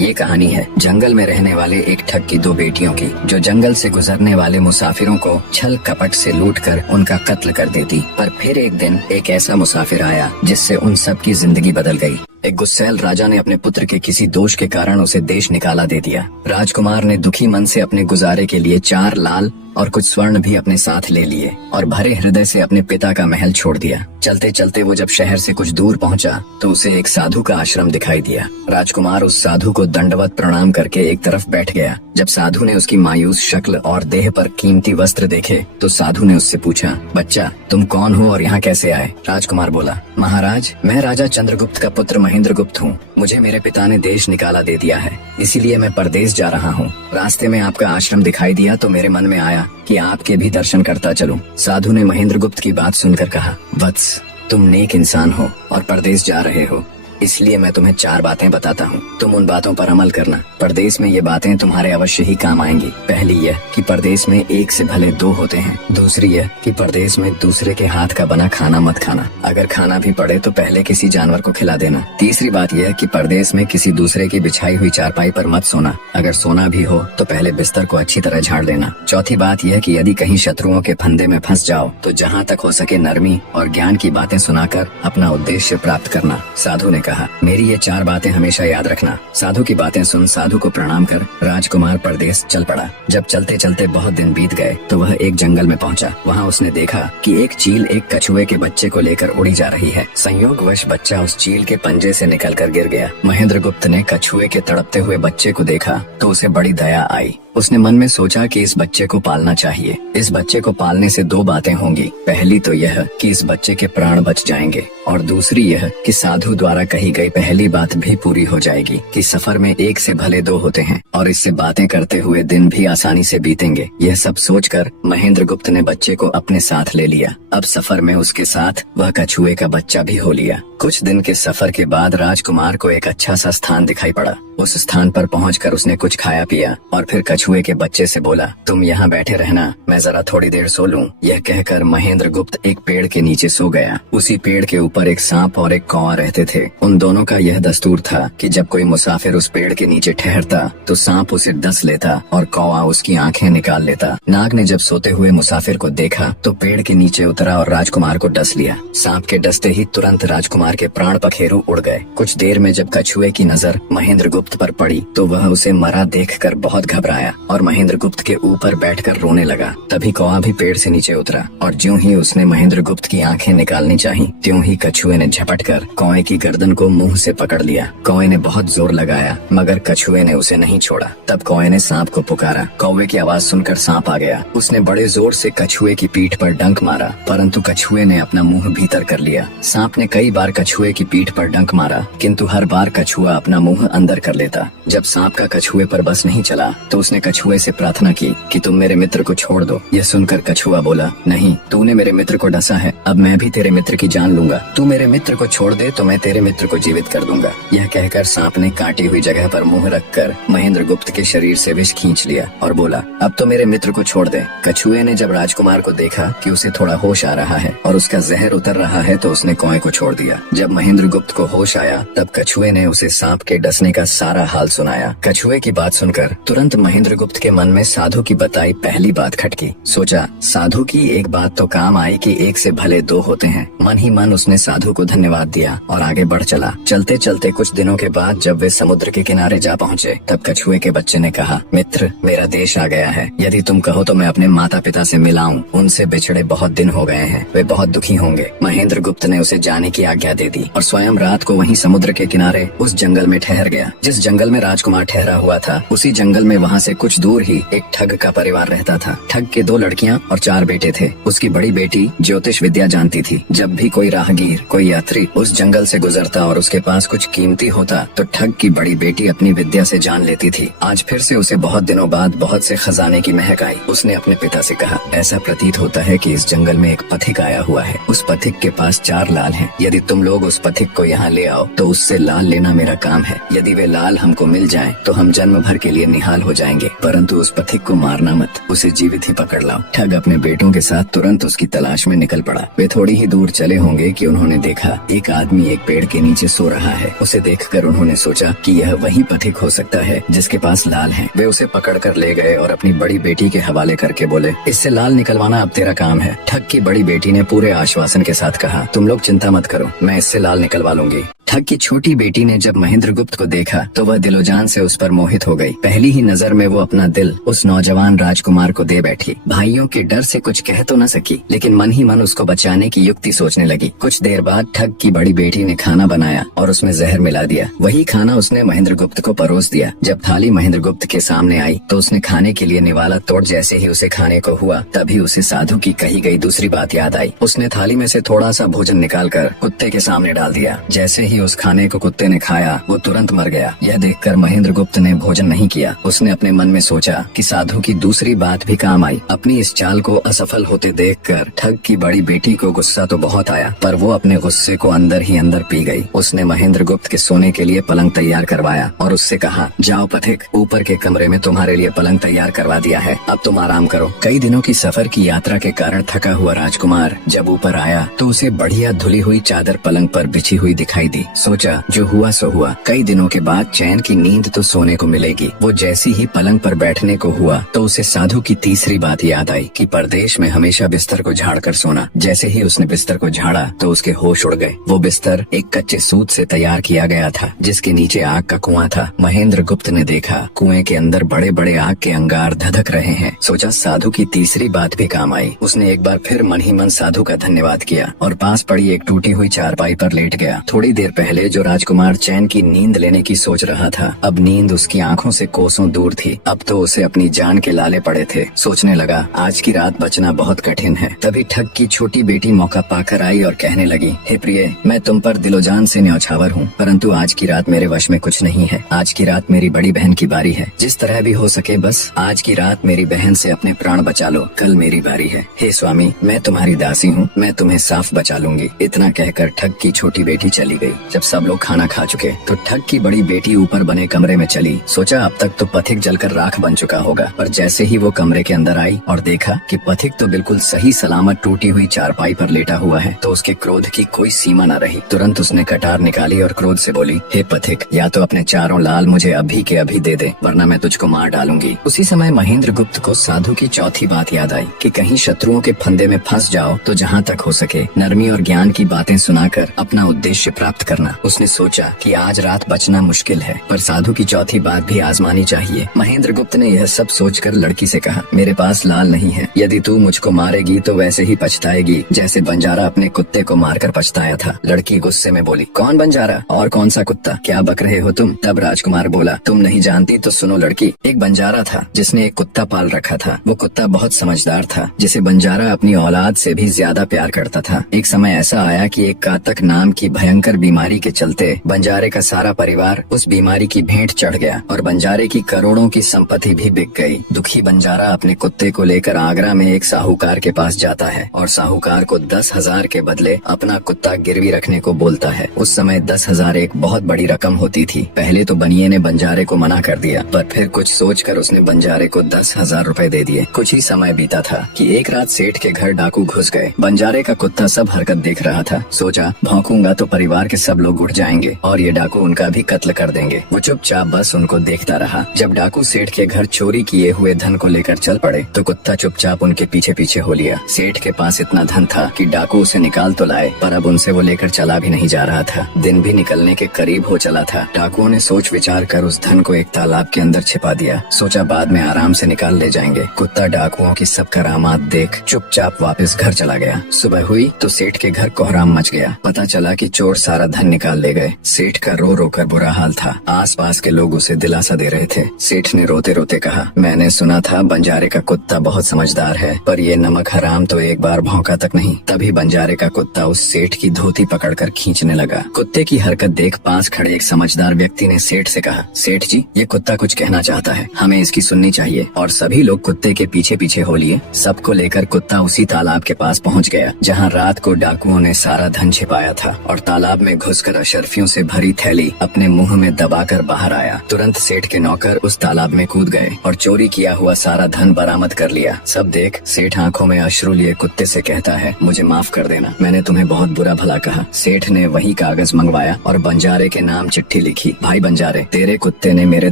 ये कहानी है जंगल में रहने वाले एक ठग की दो बेटियों की, जो जंगल से गुजरने वाले मुसाफिरों को छल कपट से लूटकर उनका कत्ल कर देती। पर फिर एक दिन एक ऐसा मुसाफिर आया जिससे उन सब की जिंदगी बदल गई। एक गुस्सैल राजा ने अपने पुत्र के किसी दोष के कारण उसे देश निकाला दे दिया। राजकुमार ने दुखी मन से अपने गुजारे के लिए 4 लाल और कुछ स्वर्ण भी अपने साथ ले लिए और भरे हृदय से अपने पिता का महल छोड़ दिया। चलते चलते वो जब शहर से कुछ दूर पहुंचा तो उसे एक साधु का आश्रम दिखाई दिया। राजकुमार उस साधु को दंडवत प्रणाम करके एक तरफ बैठ गया। जब साधु ने उसकी मायूस शक्ल और देह पर कीमती वस्त्र देखे तो साधु ने उससे पूछा, बच्चा तुम कौन हो और यहाँ कैसे आए? राजकुमार बोला, महाराज मैं राजा चंद्रगुप्त का पुत्र महेंद्रगुप्त हूँ। मुझे मेरे पिता ने देश निकाला दे दिया है, इसीलिए मैं परदेश जा रहा हूँ। रास्ते में आपका आश्रम दिखाई दिया तो मेरे मन में आया कि आपके भी दर्शन करता चलूं। साधु ने महेंद्रगुप्त की बात सुनकर कहा, वत्स तुम नेक इंसान हो और परदेश जा रहे हो, इसलिए मैं तुम्हें 4 बातें बताता हूँ। तुम उन बातों पर अमल करना। परदेश में ये बातें तुम्हारे अवश्य ही काम आएंगी। पहली यह कि परदेश में एक से भले 2 होते हैं। दूसरी यह कि परदेश में दूसरे के हाथ का बना खाना मत खाना। अगर खाना भी पड़े तो पहले किसी जानवर को खिला देना। तीसरी बात यह कि परदेश में किसी दूसरे की बिछाई हुई चारपाई पर मत सोना। अगर सोना भी हो तो पहले बिस्तर को अच्छी तरह झाड़ लेना। चौथी बात यह कि यदि कहीं शत्रुओं के फंदे में फंस जाओ तो जहाँ तक हो सके नरमी और ज्ञान की बातें सुनाकर अपना उद्देश्य प्राप्त करना। साधु ने कहा, मेरी ये 4 बातें हमेशा याद रखना। साधु की बातें सुन साधु को प्रणाम कर राजकुमार परदेश चल पड़ा। जब चलते चलते बहुत दिन बीत गए तो वह एक जंगल में पहुंचा। वहां उसने देखा कि एक चील एक कछुए के बच्चे को लेकर उड़ी जा रही है। संयोगवश बच्चा उस चील के पंजे से निकलकर गिर गया। महेंद्रगुप्त ने कछुए के तड़पते हुए बच्चे को देखा तो उसे बड़ी दया आई। उसने मन में सोचा कि इस बच्चे को पालना चाहिए। इस बच्चे को पालने से 2 बातें होंगी। पहली तो यह कि इस बच्चे के प्राण बच जाएंगे और दूसरी यह कि साधु द्वारा कही गई पहली बात भी पूरी हो जाएगी कि सफर में 1 से भले 2 होते हैं और इससे बातें करते हुए दिन भी आसानी से बीतेंगे। यह सब सोचकर महेंद्रगुप्त ने बच्चे को अपने साथ ले लिया। अब सफर में उसके साथ वह कछुए का बच्चा भी हो लिया। कुछ दिन के सफर के बाद राजकुमार को एक अच्छा सा स्थान दिखाई पड़ा। उस स्थान पर पहुंचकर उसने कुछ खाया पिया और फिर कछुए के बच्चे से बोला, तुम यहाँ बैठे रहना, मैं जरा थोड़ी देर सो लूं। यह कहकर महेंद्रगुप्त एक पेड़ के नीचे सो गया। उसी पेड़ के ऊपर एक सांप और एक कौवा रहते थे। उन दोनों का यह दस्तूर था कि जब कोई मुसाफिर उस पेड़ के नीचे ठहरता तो सांप उसे डस लेता और कौवा उसकी आंखें निकाल लेता। नाग ने जब सोते हुए मुसाफिर को देखा तो पेड़ के नीचे उतरा और राजकुमार को डस लिया। सांप के डसते ही तुरंत राजकुमार के प्राण पखेरु उड़ गए। कुछ देर में जब कछुए की नजर महेंद्रगुप्त पर पड़ी तो वह उसे मरा देखकर बहुत घबराया और महेंद्रगुप्त के ऊपर बैठकर रोने लगा। तभी कौवा भी पेड़ से नीचे उतरा और ज्यों ही उसने महेंद्रगुप्त की आंखें निकालनी चाही त्यों ही कछुए ने झपटकर कौवे की गर्दन को मुंह से पकड़ लिया। कौवे ने बहुत जोर लगाया मगर कछुए ने उसे नहीं छोड़ा। तब कौवे ने सांप को पुकारा। कौवे की आवाज सुनकर सांप आ गया। उसने बड़े जोर से कछुए की पीठ पर डंक मारा परंतु कछुए ने अपना मुंह भीतर कर लिया। सांप ने कई बार कछुए की पीठ पर डंक मारा किंतु हर बार कछुआ अपना मुंह अंदर कर लेता। जब सांप का कछुए पर बस नहीं चला तो उसने कछुए से प्रार्थना की कि तुम मेरे मित्र को छोड़ दो। यह सुनकर कछुआ बोला, नहीं, तूने मेरे मित्र को डसा है, अब मैं भी तेरे मित्र की जान लूंगा। तू मेरे मित्र को छोड़ दे तो मैं तेरे मित्र को जीवित कर दूंगा। यह कहकर सांप ने काटी हुई जगह पर मुंह रखकर महेंद्रगुप्त के शरीर से विष खींच लिया और बोला, अब तो मेरे मित्र को छोड़ दे। कछुए ने जब राजकुमार को देखा कि उसे थोड़ा होश आ रहा है और उसका जहर उतर रहा है तो उसने कौवे को छोड़ दिया। जब महेंद्रगुप्त को होश आया तब कछुए ने उसे सांप के डसने का सारा हाल सुनाया। कछुए की बात सुनकर तुरंत महेंद्रगुप्त के मन में साधु की बताई पहली बात खटकी। सोचा, साधु की एक बात तो काम आई कि 1 से भले 2 होते हैं। मन ही मन उसने साधु को धन्यवाद दिया और आगे बढ़ चला। चलते चलते कुछ दिनों के बाद जब वे समुद्र के किनारे जा पहुँचे तब कछुए के बच्चे ने कहा, मित्र मेरा देश आ गया है, यदि तुम कहो तो मैं अपने माता पिता से मिलाऊं। उनसे बिछड़े बहुत दिन हो गए हैं, वे बहुत दुखी होंगे। महेंद्रगुप्त ने उसे जाने की आज्ञा दे दी और स्वयं रात को वहीं समुद्र के किनारे उस जंगल में ठहर गया। जिस जंगल में राजकुमार ठहरा हुआ था उसी जंगल में वहाँ से कुछ दूर ही एक ठग का परिवार रहता था। ठग के 2 लड़कियाँ और 4 बेटे थे। उसकी बड़ी बेटी ज्योतिष विद्या जानती थी। जब भी कोई राहगीर, कोई यात्री उस जंगल से गुजरता और उसके पास कुछ कीमती होता तो ठग की बड़ी बेटी अपनी विद्या से जान लेती थी। आज फिर से उसे बहुत दिनों बाद बहुत से खजाने की महक आई। उसने अपने पिता से कहा, ऐसा प्रतीत होता है कि इस जंगल में एक पथिक आया हुआ है। उस पथिक के पास 4 लाल हैं। यदि तुम लोग उस पथिक को यहाँ ले आओ तो उससे लाल लेना मेरा काम है। यदि वे लाल हमको मिल जाएं तो हम जन्म भर के लिए निहाल हो जाएंगे। परंतु उस पथिक को मारना मत, उसे जीवित ही पकड़ लाओ। ठग अपने बेटों के साथ तुरंत उसकी तलाश में निकल पड़ा। वे थोड़ी ही दूर चले होंगे कि उन्होंने देखा एक आदमी एक पेड़ के नीचे सो रहा है। उसे देखकर उन्होंने सोचा कि यह वही पथिक हो सकता है जिसके पास लाल है। वे उसे पकड़ कर ले गए और अपनी बड़ी बेटी के हवाले करके बोले, इससे लाल निकलवाना अब तेरा काम है। ठग की बड़ी बेटी ने पूरे आश्वासन के साथ कहा, तुम लोग चिंता मत करो, मैं इससे लाल निकलवा लूंगी। ठग की छोटी बेटी ने जब महेंद्र गुप्त को देखा तो वह दिलोजान से उस पर मोहित हो गई। पहली ही नजर में वो अपना दिल उस नौजवान राजकुमार को दे बैठी। भाइयों के डर से कुछ कह तो न सकी, लेकिन मन ही मन उसको बचाने की युक्ति सोचने लगी। कुछ देर बाद ठग की बड़ी बेटी ने खाना बनाया और उसमें जहर मिला दिया। वही खाना उसने महेंद्र गुप्त को परोस दिया। जब थाली महेंद्र गुप्त के सामने आई तो उसने खाने के लिए निवाला तोड़ जैसे ही उसे खाने को हुआ, तभी उसे साधु की कही गई दूसरी बात याद आई। उसने थाली में से थोड़ा सा भोजन निकालकर कुत्ते के सामने डाल दिया। जैसे ही उस खाने को कुत्ते ने खाया वो तुरंत मर गया। यह देखकर महेंद्र गुप्त ने भोजन नहीं किया। उसने अपने मन में सोचा कि साधु की दूसरी बात भी काम आई। अपनी इस चाल को असफल होते देखकर ठग की बड़ी बेटी को गुस्सा तो बहुत आया, पर वो अपने गुस्से को अंदर ही अंदर पी गई। उसने महेंद्र गुप्त के सोने के लिए पलंग तैयार करवाया और उससे कहा, जाओ पथिक, ऊपर के कमरे में तुम्हारे लिए पलंग तैयार करवा दिया है, अब तुम आराम करो। कई दिनों की सफर की यात्रा के कारण थका हुआ राजकुमार जब ऊपर आया तो उसे बढ़िया धुली हुई चादर पलंग पर बिछी हुई दिखाई दी। सोचा, जो हुआ सो हुआ, कई दिनों के बाद चैन की नींद तो सोने को मिलेगी। वो जैसी ही पलंग पर बैठने को हुआ तो उसे साधु की तीसरी बात याद आई कि परदेश में हमेशा बिस्तर को झाड़कर सोना। जैसे ही उसने बिस्तर को झाड़ा तो उसके होश उड़ गए। वो बिस्तर एक कच्चे सूत से तैयार किया गया था जिसके नीचे आग का कुआं था। महेंद्र गुप्त ने देखा कुएं के अंदर बड़े बड़े आग के अंगार धधक रहे हैं। सोचा, साधु की तीसरी बात भी काम आई। उसने एक बार फिर मन ही मन साधु का धन्यवाद किया और पास पड़ी एक टूटी हुई चारपाई पर लेट गया। थोड़ी देर पहले जो राजकुमार चैन की नींद लेने की सोच रहा था, अब नींद उसकी आंखों से कोसों दूर थी। अब तो उसे अपनी जान के लाले पड़े थे। सोचने लगा, आज की रात बचना बहुत कठिन है। तभी ठग की छोटी बेटी मौका पाकर आई और कहने लगी, हे प्रिय, मैं तुम पर दिलोजान से न्यौछावर हूँ, परंतु आज की रात मेरे वश में कुछ नहीं है। आज की रात मेरी बड़ी बहन की बारी है। जिस तरह भी हो सके बस आज की रात मेरी बहन से अपने प्राण बचा लो, कल मेरी बारी है। हे स्वामी, मैं तुम्हारी दासी हूँ, मैं तुम्हें साफ बचा लूंगी। इतना कहकर ठग की छोटी बेटी चली गई। जब सब लोग खाना खा चुके तो ठग की बड़ी बेटी ऊपर बने कमरे में चली। सोचा, अब तक तो पथिक जलकर राख बन चुका होगा, पर जैसे ही वो कमरे के अंदर आई और देखा कि पथिक तो बिल्कुल सही सलामत टूटी हुई चारपाई पर लेटा हुआ है तो उसके क्रोध की कोई सीमा न रही। तुरंत उसने कटार निकाली और क्रोध से बोली, हे पथिक, या तो अपने चारों लाल मुझे अभी के अभी दे दे, वरना मैं तुझको मार डालूंगी। उसी समय महेंद्र गुप्त को साधु की चौथी बात याद आई कि कहीं शत्रुओं के फंदे में फंस जाओ तो जहाँ तक हो सके नरमी और ज्ञान की बातें सुनाकर अपना उद्देश्य प्राप्त करना। उसने सोचा कि आज रात बचना मुश्किल है, पर साधु की चौथी बात भी आजमानी चाहिए। महेंद्र गुप्त ने यह सब सोचकर लड़की से कहा, मेरे पास लाल नहीं है, यदि तू मुझको मारेगी तो वैसे ही पछताएगी जैसे बंजारा अपने कुत्ते को मारकर पछताया था। लड़की गुस्से में बोली, कौन बंजारा और कौन सा कुत्ता, क्या बक रहे हो तुम? तब राजकुमार बोला, तुम नहीं जानती तो सुनो लड़की, एक बंजारा था जिसने एक कुत्ता पाल रखा था। वो कुत्ता बहुत समझदार था जिसे बंजारा अपनी औलाद से भी ज्यादा प्यार करता था। एक समय ऐसा आया कि एक कातक नाम की भयंकर बीमारी के चलते बंजारे का सारा परिवार उस बीमारी की भेंट चढ़ गया और बंजारे की करोड़ों की संपत्ति भी बिक गई। दुखी बंजारा अपने कुत्ते को लेकर आगरा में एक साहूकार के पास जाता है और साहूकार को 10,000 के बदले अपना कुत्ता गिरवी रखने को बोलता है। उस समय 10,000 एक बहुत बड़ी रकम होती थी। पहले तो बनिए ने बंजारे को मना कर दिया, पर फिर कुछ सोचकर उसने बंजारे को 10,000 रुपए दे दिए। कुछ ही समय बीता था कि एक रात सेठ के घर डाकू घुस गए। बंजारे का कुत्ता सब हरकत देख रहा था। सोचा, भौंकूंगा तो परिवार के सब लोग उठ जाएंगे और ये डाकू उनका भी कत्ल कर देंगे। वो चुपचाप बस उनको देखता रहा। जब डाकू सेठ के घर चोरी किए हुए धन को लेकर चल पड़े तो कुत्ता चुपचाप उनके पीछे पीछे हो लिया। सेठ के पास इतना धन था कि डाकू उसे निकाल तो लाए, पर अब उनसे वो लेकर चला भी नहीं जा रहा था। दिन भी निकलने के करीब हो चला था। डाकुओं ने सोच विचार कर उस धन को एक तालाब के अंदर छिपा दिया। सोचा बाद में आराम से निकाल ले जाएंगे। कुत्ता डाकुओं की सब करामात देख चुपचाप वापस घर चला गया। सुबह हुई तो सेठ के घर कोहराम मच गया। पता चला कि चोर सारा धन निकाल ले गए। सेठ का रो रो कर बुरा हाल था। आस पास के लोग उसे दिलासा दे रहे थे। सेठ ने रोते रोते कहा, मैंने सुना था बंजारे का कुत्ता बहुत समझदार है, पर ये नमक हराम तो एक बार भौंका तक नहीं। तभी बंजारे का कुत्ता उस सेठ की धोती पकड़कर खींचने लगा। कुत्ते की हरकत देख पास खड़े एक समझदार व्यक्ति ने सेठ से कहा, सेठ जी, ये कुत्ता कुछ कहना चाहता है, हमें इसकी सुननी चाहिए। और सभी लोग कुत्ते के पीछे पीछे हो लिए। सबको लेकर कुत्ता उसी तालाब के पास पहुंच गया जहां रात को डाकुओं ने सारा धन छिपाया था और तालाब में घुस घुसकर अशर्फियों से भरी थैली अपने मुंह में दबाकर बाहर आया। तुरंत सेठ के नौकर उस तालाब में कूद गए और चोरी किया हुआ सारा धन बरामद कर लिया। सब देख सेठ आंखों में अश्रु लिए कुत्ते से कहता है, मुझे माफ कर देना, मैंने तुम्हें बहुत बुरा भला कहा। सेठ ने वही कागज मंगवाया और बंजारे के नाम चिट्ठी लिखी। भाई बंजारे, तेरे कुत्ते ने मेरे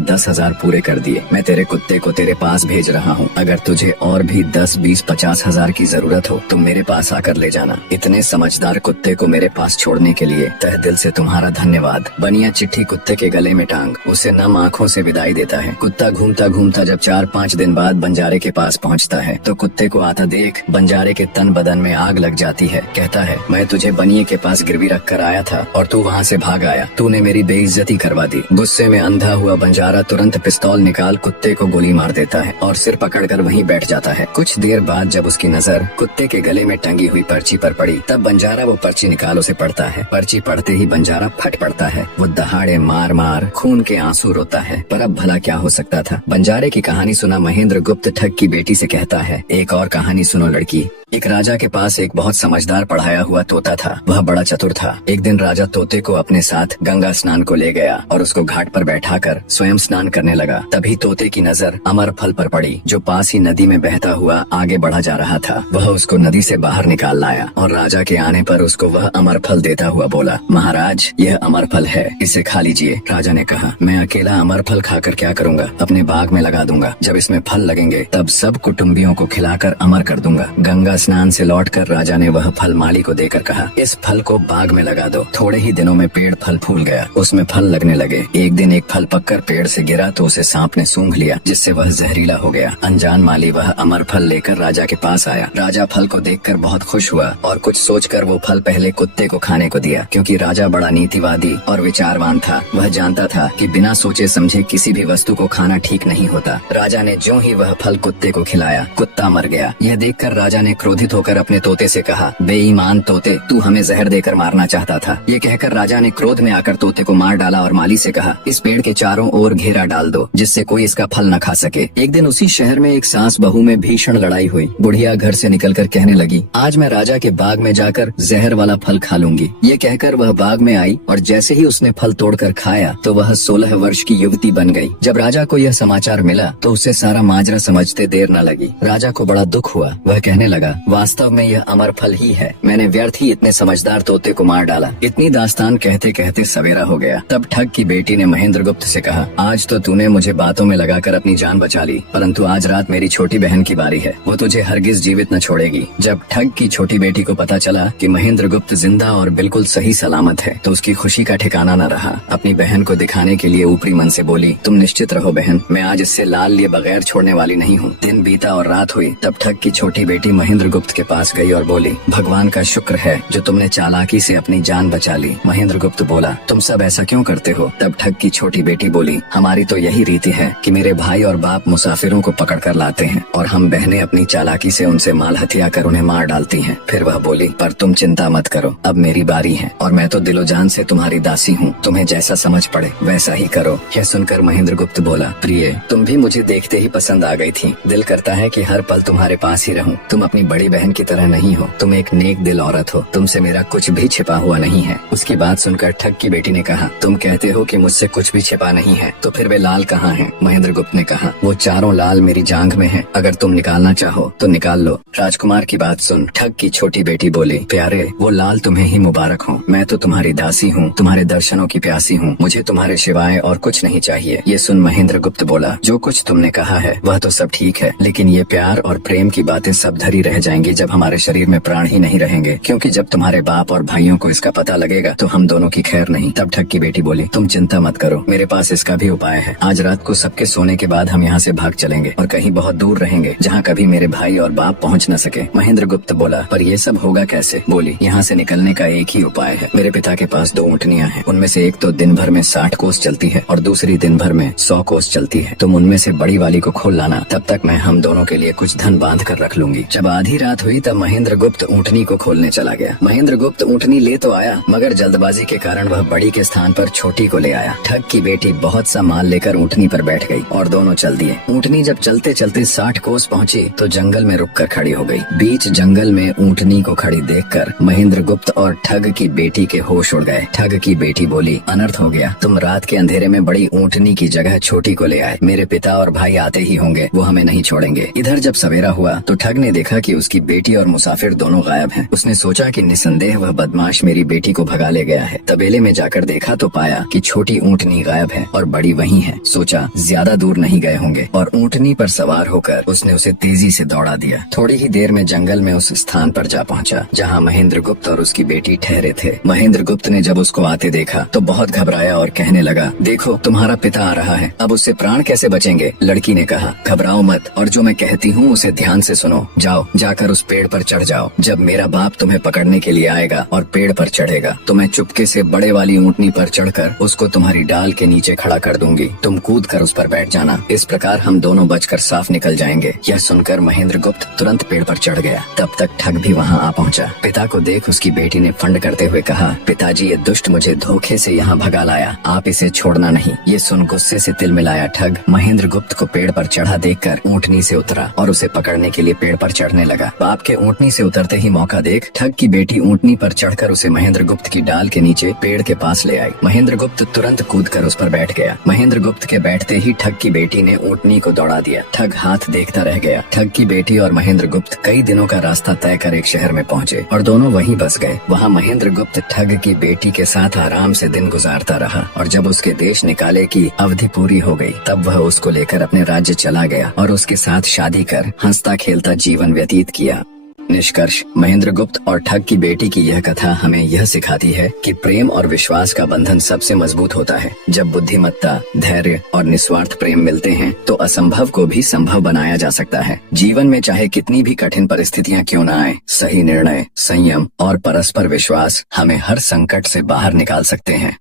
10,000 पूरे कर दिए। मैं तेरे कुत्ते को तेरे पास भेज रहा हूँ। अगर तुझे और भी 10, 20, 50 हजार की जरूरत हो तो मेरे पास आकर ले जाना। इतने समझदार कुत्ते को मेरे पास छोड़ने के लिए तहे दिल से तुम्हारा धन्यवाद। बनिया चिट्ठी कुत्ते के गले में टांग उसे नम आँखों से विदाई देता है। कुत्ता घूमता घूमता जब 4-5 दिन बाद बंजारे के पास पहुँचता है तो कुत्ते को आता देख बंजारे के तन बदन में आग लग जाती है। कहता है, मैं तुझे बनिए के पास गिरवी रख कर आया था और तू वहाँ से भाग आया। तूने मेरी बेइज्जती करवा दी। गुस्से में अंधा हुआ बंजारा तुरंत पिस्तौल निकाल कुत्ते को गोली मार देता है और सिर पकड़कर वहीं बैठ जाता है। कुछ देर बाद जब उसकी नजर कुत्ते के गले में टंगी हुई पर्ची पर पड़ी तब बंजारा वो पर्ची निकाल उसे पढ़ता है। पर्ची पढ़ते ही बंजारा फट पड़ता है। वो दहाड़े मार मार खून के आंसू रोता है। पर अब भला क्या हो सकता था। बंजारे की कहानी सुना महेंद्र गुप्त ठग की बेटी से कहता है, एक और कहानी सुनो लड़की। एक राजा के पास एक बहुत समझदार पढ़ाया हुआ तोता था। वह बड़ा चतुर था। एक दिन राजा तोते को अपने साथ गंगा स्नान को ले गया और उसको घाट पर बैठाकर स्वयं स्नान करने लगा। तभी तोते की नजर अमर फल पर पड़ी जो पास ही नदी में बहता हुआ आगे बढ़ा जा रहा था। वह उसको नदी से बाहर निकाल लाया और राजा के आने पर उसको वह अमर फल देता हुआ बोला, महाराज यह अमर फल है, इसे खा लीजिए। राजा ने कहा, मैं अकेला अमर फल खाकर क्या करूँगा, अपने बाग में लगा दूंगा। जब इसमें फल लगेंगे तब सब कुटुम्बियों को खिलाकर अमर कर दूंगा। गंगा स्नान से लौटकर राजा ने वह फल माली को देकर कहा, इस फल को बाग में लगा दो। थोड़े ही दिनों में पेड़ फल फूल गया, उसमें फल लगने लगे। एक दिन एक फल पककर पेड़ से गिरा तो उसे सांप ने सूंघ लिया जिससे वह जहरीला हो गया। अनजान माली वह अमर फल लेकर राजा के पास आया। राजा फल को देखकर बहुत खुश हुआ और कुछ सोचकर वो फल पहले कुत्ते को खाने को दिया। क्योंकि राजा बड़ा नीतिवादी और विचारवान था, वह जानता था कि बिना सोचे समझे किसी भी वस्तु को खाना ठीक नहीं होता। राजा ने जो ही वह फल कुत्ते को खिलाया, कुत्ता मर गया। यह देखकर राजा ने क्रोधित होकर अपने तोते से कहा, बेईमान तोते, तू हमें जहर देकर मारना चाहता था। ये कहकर राजा ने क्रोध में आकर तोते को मार डाला और माली से कहा, इस पेड़ के चारों ओर घेरा डाल दो जिससे कोई इसका फल न खा सके। एक दिन उसी शहर में एक सास बहू में भीषण लड़ाई हुई। बुढ़िया घर से निकलकर कहने लगी, आज मैं राजा के बाग में जाकर जहर वाला फल खा लूंगी। ये कहकर वह बाग में आई और जैसे ही उसने फल तोड़कर खाया तो वह 16 वर्ष की युवती बन गई। जब राजा को यह समाचार मिला तो उसे सारा माजरा समझते देर न लगी। राजा को बड़ा दुख हुआ। वह कहने लगा, वास्तव में यह अमर फल ही है। मैंने व्यर्थ ही इतने समझदार तोते को मार डाला। इतनी दास्तान कहते कहते सवेरा हो गया। तब ठग की बेटी ने महेंद्र गुप्त से कहा, आज तो तूने मुझे बातों में लगाकर अपनी जान बचा ली, परंतु आज रात मेरी छोटी बहन की बारी है। वो तुझे हरगिज जीवित न छोड़ेगी। जब ठग की छोटी बेटी को पता चला कि महेंद्र गुप्त जिंदा और बिल्कुल सही सलामत है तो उसकी खुशी का ठिकाना न रहा। अपनी बहन को दिखाने के लिए ऊपरी मन से बोली, तुम निश्चित रहो बहन, मैं आज इससे लाल लिए बगैर छोड़ने वाली नहीं हूँ। दिन बीता और रात हुई। तब ठग की छोटी बेटी महेंद्र गुप्त के पास गई और बोली, भगवान का शुक्र है जो तुमने चालाकी से अपनी जान बचा ली। महेंद्र गुप्त बोला, तुम सब ऐसा क्यों करते हो? तब ठग की छोटी बेटी बोली, हमारी तो यही रीति है कि मेरे भाई और बाप मुसाफिरों को पकड़ कर लाते हैं और हम बहनें अपनी चालाकी से उनसे माल हथिया कर उन्हें मार डालती हैं। फिर वह बोली, पर तुम चिंता मत करो, अब मेरी बारी है और मैं तो दिलो जान से तुम्हारी दासी हूँ। तुम्हें जैसा समझ पड़े वैसा ही करो। यह सुनकर महेंद्र गुप्त बोला, प्रिय, तुम भी मुझे देखते ही पसंद आ गई थी। दिल करता है कि हर पल तुम्हारे पास ही रहूं। तुम अपनी बड़ी बहन की तरह नहीं हो, तुम एक नेक दिल औरत हो। तुमसे मेरा कुछ भी छिपा हुआ नहीं है। उसकी बात सुनकर ठग की बेटी ने कहा, तुम कहते हो कि मुझसे कुछ भी छिपा नहीं है, तो फिर वे लाल कहाँ हैं? महेंद्र गुप्त ने कहा, वो चारों लाल मेरी जांघ में हैं। अगर तुम निकालना चाहो तो निकाल लो। राजकुमार की बात सुन ठग की छोटी बेटी बोली, प्यारे, वो लाल तुम्हें ही मुबारक हो। मैं तो तुम्हारी दासी हूँ, तुम्हारे दर्शनों की प्यासी हूँ। मुझे तुम्हारे सिवाय और कुछ नहीं चाहिए। ये सुन महेंद्र गुप्त बोला, जो कुछ तुमने कहा है वह तो सब ठीक है, लेकिन ये प्यार और प्रेम की बातें सब धरी रह जाएंगी जब हमारे शरीर में प्राण ही नहीं रहेंगे। क्योंकि जब तुम्हारे बाप और भाइयों को इसका पता लगेगा तो हम दोनों की खैर नहीं। तब ठग की बेटी बोली, तुम चिंता मत करो, मेरे पास इसका भी उपाय है। आज रात को सबके सोने के बाद हम यहाँ से भाग चलेंगे और कहीं बहुत दूर रहेंगे जहाँ कभी मेरे भाई और बाप पहुँच न सके। महेंद्र गुप्त बोला, पर ये सब होगा कैसे? बोली, यहाँ से निकलने का एक ही उपाय है। मेरे पिता के पास 2 ऊँटनियाँ हैं। उनमें से एक तो दिन भर में 60 कोस चलती है और दूसरी दिन भर में 100 कोस चलती है। तुम उनमें से बड़ी वाली को खोल लाना, तब तक मैं हम दोनों के लिए कुछ धन बांध कर रख लूंगी। जब आधी रात हुई तब महेंद्र गुप्त ऊँटनी को खोलने चला गया। महेंद्र गुप्त ऊँटनी ले तो आया, मगर जल्दबाजी के कारण वह बड़ी के स्थान पर छोटी को ले आया। ठग की बेटी बहुत सा माल लेकर ऊँटनी पर बैठ गई और दोनों चल दिए। ऊँटनी जब चलते चलते 60 कोस पहुँची तो जंगल में रुक कर खड़ी हो गई। बीच जंगल में ऊँटनी को खड़ी देखकर महेंद्र गुप्त और ठग की बेटी के होश उड़ गए। ठग की बेटी बोली, अनर्थ हो गया, तुम रात के अंधेरे में बड़ी ऊँटनी की जगह छोटी को ले आए। मेरे पिता और भाई आते ही होंगे, वो हमें नहीं छोड़ेंगे। इधर जब सवेरा हुआ तो ठग ने देखा कि उसकी बेटी और मुसाफिर दोनों गायब हैं। उसने सोचा कि निसंदेह वह बदमाश मेरी बेटी को भगा ले गया है। तबेले में जाकर देखा तो पाया कि छोटी ऊँटनी गायब है और बड़ी वहीं है। सोचा ज्यादा दूर नहीं गए होंगे और ऊँटनी पर सवार होकर उसने उसे तेजी से दौड़ा दिया। थोड़ी ही देर में जंगल में उस स्थान पर जा पहुंचा जहां महेंद्र गुप्त और उसकी बेटी ठहरे थे। महेंद्र गुप्त ने जब उसको आते देखा तो बहुत घबराया और कहने लगा, देखो तुम्हारा पिता आ रहा है, अब उससे प्राण कैसे बचेंगे। लड़की ने कहा, घबराओ मत और जो मैं कहती हूँ उसे ध्यान से सुनो। जाओ जाकर उस पेड़ पर चढ़ जाओ। जब मेरा बाप तुम्हें पकड़ने के लिए आएगा और पेड़ पर चढ़ेगा तो मैं चुपके से बड़े वाली ऊँटनी पर चढ़कर उसको तुम्हारी डाल के नीचे खड़ा कर दूंगी। तुम कूद कर उस पर बैठ जाना। इस प्रकार हम दोनों बचकर साफ निकल जाएंगे। यह सुनकर महेंद्र गुप्त तुरंत पेड़ पर चढ़ गया। तब तक ठग भी वहाँ आ पहुँचा। पिता को देख उसकी बेटी ने फंड करते हुए कहा, पिताजी ये दुष्ट मुझे धोखे से यहाँ भगा लाया, आप इसे छोड़ना नहीं। ये सुन गुस्से से तिल मिलाया ठग महेंद्र गुप्त को पेड़ पर चढ़ा देखकर ऊँटनी से उतरा और उसे पकड़ने के लिए पेड़ पर चढ़ने लगा। बाप के ऊँटनी से उतरते ही मौका देख ठग की बेटी ऊँटनी पर चढ़कर उसे महेंद्र गुप्त की डाल के नीचे पेड़ के पास ले आई। महेंद्र गुप्त तुरंत कूदकर उस पर बैठ गया। महेंद्र गुप्त के बैठते ही ठग की बेटी ने ऊँटनी को दौड़ा दिया। ठग हाथ देखता रह गया। ठग की बेटी और महेंद्र गुप्त कई दिनों का रास्ता तय कर एक शहर में पहुँचे और दोनों वहीं बस गए। वहाँ महेंद्र गुप्त ठग की बेटी के साथ आराम से दिन गुजारता रहा और जब उसके देश निकाले की अवधि पूरी हो गई तब वह उसको लेकर अपने राज्य चला गया और उसके साथ शादी कर हंसता खेलता जीवन व्यतीत किया। निष्कर्ष, महेंद्र गुप्त और ठग की बेटी की यह कथा हमें यह सिखाती है कि प्रेम और विश्वास का बंधन सबसे मजबूत होता है। जब बुद्धिमत्ता, धैर्य और निस्वार्थ प्रेम मिलते हैं तो असंभव को भी संभव बनाया जा सकता है। जीवन में चाहे कितनी भी कठिन परिस्थितियां क्यों न आए, सही निर्णय, संयम और परस्पर विश्वास हमें हर संकट से बाहर निकाल सकते हैं।